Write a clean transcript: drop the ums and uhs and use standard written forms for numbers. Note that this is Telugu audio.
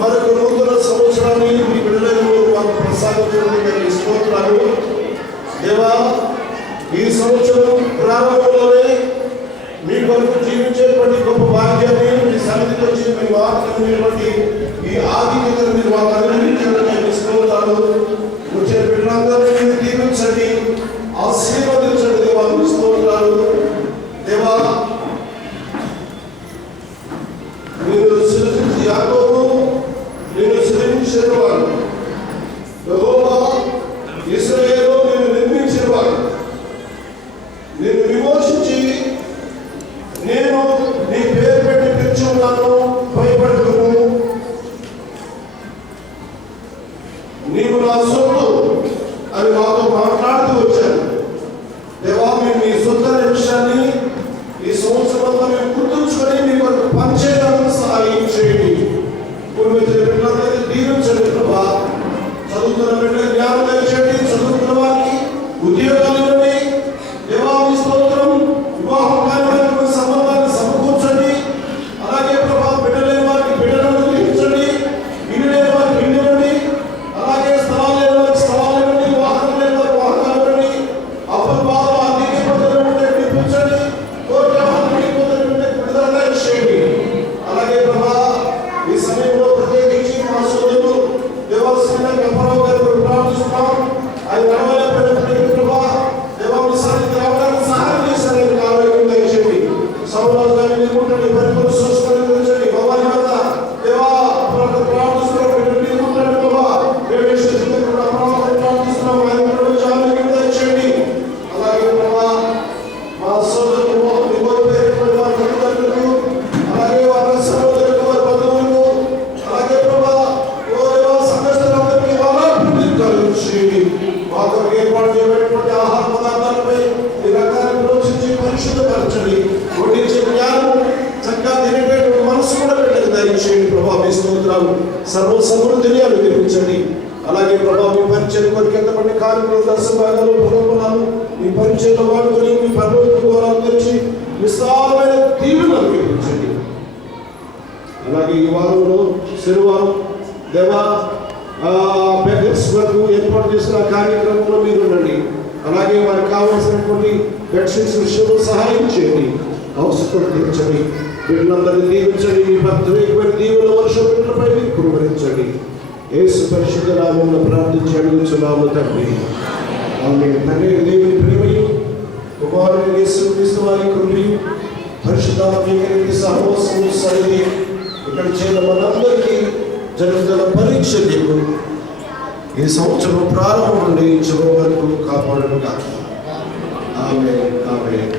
మరొక నూతన సంవత్సరాన్ని మీ బిడ్డలను మాకు ప్రసాదించడానికి స్తోత్రాలు. దేవా, ఈ సంవత్సరం ప్రారంభంలోనే మీ కొరకు జీవించేటువంటి గొప్ప భాగ్యాన్ని మీ సన్నిధికి వచ్చి మీ వార్తటువంటి ఈ ఆధిక్యతను మీరు మాకు అనుగ్రహించడానికి స్తోత్రాలు. వచ్చే బిడ్డలందరినీ మీరు దీవించండి, ఆశీర్వదించండి దేవా, మీ స్తోత్రాలు. దేవా, నేను సృష్టించి యాకోబు నేను సృష్టించిన వాడు, యెహోవా ఇశ్రాయేలు నేను నిర్మించిన వాడు. నేను విమోచించి నేను నీ పేరు పెట్టి పిలిచి ఉన్నాను, భయపడకు, నీవు నా సొత్తు అని మాతో మాట్లాడుతూ వచ్చాను. దేవా, మేము మీ సొంత విషయాన్ని ఈ సంవత్సరం అంతా మేము గుర్తుంచుకొని మీ కొరకు పనిచేయడానికి సహాయం చేయండి. బిడ్డలందరినీ దీవించండి ప్రభా. చదువుతున్న బిడ్డ జ్ఞానం దయచేయండి, చదువుతున్న వారికి ఉద్యోగాలు ఇవ్వండి. దేవా, మీ స్తోత్రం. వివాహం కాని సంబంధాన్ని సమకూర్చండి. అలాగే ప్రభా, బిడ్డలేని వారికి బిడ్డలను దీవించండి, ఇల్లు లేని వారికి ఇల్లు ఇవ్వండి. అలాగే స్థలాలు లేని వారికి స్థలాలు ఇవ్వండి, వాహనం లేని వారికి వాహనాలు ఇవ్వండి. అప్పుల బాధలు ఆర్థిక ఇబ్బందులు ఉంటే విడిపించండి, కోర్టు విడుదల చేయండి. అలాగే ప్రభా, ఈ సమయంలో ప్రత్యేకించి మా సోదరులు దేవస్థాన అప్పారావు గారు ప్రార్థిస్తున్నాం. ఆయన నడవలేకపోయినప్పటికీ ప్రభా, దేవాన్ని సన్నిధికి రావడానికి సహాయం చేశారని ఆరోగ్యం దయచేయండి. సౌరాజు గారిని నిర్ముంటండి, పరిపూర్ణ సూచనలు గురించండి. భవాని వద్ద దేవా ప్రార్థిస్తున్నాం, నిర్ముంటండి ప్రభా. ప్రార్థిస్తున్నాం, ఆయన ఆరోగ్యం దయచేయండి. అలాగే ప్రభా, మా సోదరులు కోల్పోయినటువంటి వారి తల్లిదండ్రులకు, అలాగే వారి సహోదరులకు, వారి బంధువులకు, అలాగే ప్రభా ఓ దేవా సంఘస్థులందరికీ చేయండి. మా కొరకు ఏర్పాటు చేయబడినటువంటి ఆహార పదార్థాలపై ఈ రకాన్ని ప్రోక్షించి పరిశుద్ధపరచండి. వడ్డించే జ్ఞానం, చక్కగా తినేటటువంటి మనసు కూడా పెట్టక దయచేయండి ప్రభా. మీ స్తోత్రాలు సర్వ సమృద్ధిని అనుగ్రహించండి. అలాగే ప్రభా, మీ పరిచయం కొరకు ఎంతమంది కార్మికులు దర్శభాగాలు పొలంపొలాలు మీ పరిచయంలో వాడుకొని మీ పనులకు దూరాలు తెచ్చి విశాలమైన దీవులను అనుగ్రహించండి. అలాగే ఈ వారంలో శనివారం దేవా బెడ్స్ వరకు ఏర్పాటు చేసిన కార్యక్రమంలో మీరు ఉండండి. అలాగే వారికి కావాల్సినటువంటి బెడ్షీట్స్ విషయంలో సహాయం చేయండి, అవసరం తీర్చండి. వీళ్ళందరినీ దీవించండి. మీ భక్తులైన దీవుల వర్షం వీళ్ళపై మీరు కురువరించండి. యేసు పరిశుద్ధ నామమున ప్రార్థించి అడుగుచున్నాము తండ్రి, ఆమేన్. తండ్రి దేవుని ప్రేమయు కుమారుని యేసుక్రీస్తు వారి కృపయు పరిశుద్ధాత్మ సహవాసము సన్నిధి ఇక్కడ చేరిన మనందరికీ జరుగుతున్న పరీక్షలకు ఈ సంవత్సరం ప్రారంభం నుండి చివరి వరకు కాపాడును గాక. ఆమేన్, ఆమేన్.